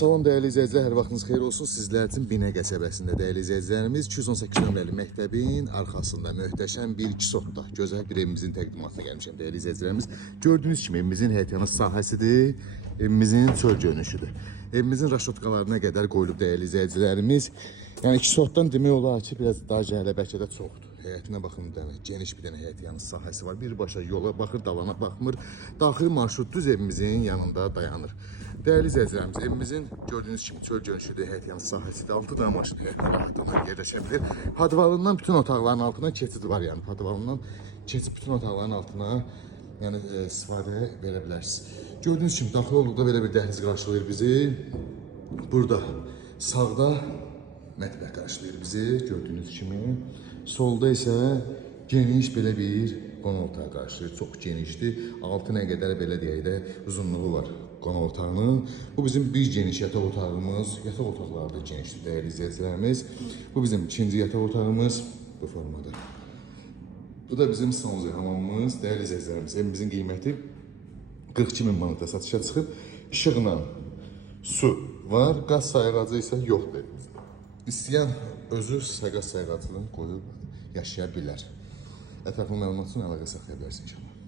Salam dəyərli izləyicilər, hər vaxtınız xeyir olsun. Sizlər üçün Binə qəsəbəsində dəyərli izləyicilərimiz 218 nömrəli məktəbin arxasında möhtəşəm bir kisotda gözəl bir evimizin təqdimatına gəlmişəm dəyərli izləyicilərimiz. Gördüyünüz kimi evimizin həyətyanı sahəsidir, evimizin çöl görünüşüdür. Evimizin raşotkalarına qədər qoyulub dəyərli izləyicilərimiz. Yəni kisotdan demək olar ki, biraz daha gələ bəlkə də çoxdur. Həyətinə baxın, geniş bir dənə həyətyanı sahəsi var. Birbaşa yola baxır, dalana baxmır. Daxili marşrut düz evimizin yanında dayanır. Dəyərli izləyicilərimiz, evimizin gördüyünüz kimi çöl görünüşlü həyətyanı sahəsidir. 6 dənə maşın həyətdən rahatlıqla yerləşə bilir. Padvalından bütün otaqların altına keçid var, yəni padvalından keçib bütün otaqların altına yəni istifadə verə bilərsiniz. Gördüyünüz kimi daxil olduqda belə bir dəhliz qarşılayır bizi. Burada sağda mətbəx qarşılayır bizi, gördüyünüz kimi. Solda isə geniş belə bir qonaq otağı qarşılayır, çox genişdir. 6 nə qədər belə deyək də uzunluğu var qonaq otağının. Bu bizim bir geniş yataq otağımız, yataq otaqları da genişdir dəyərli izləyicilərimiz. Bu bizim ikinci yataq otağımız bu formada. Bu da bizim sanusi hamamımız, dəyərli izləyicilərimiz. Evimizin qiyməti 42.000 manata satışa çıxıb. İşıqla su var, qaz sayğacı isə yoxdur. İstəyən özü qaz sayğacını qoyub yaşaya bilər. Ətraflı məlumat üçün əlaqə saxlaya bilərsiniz inşallah.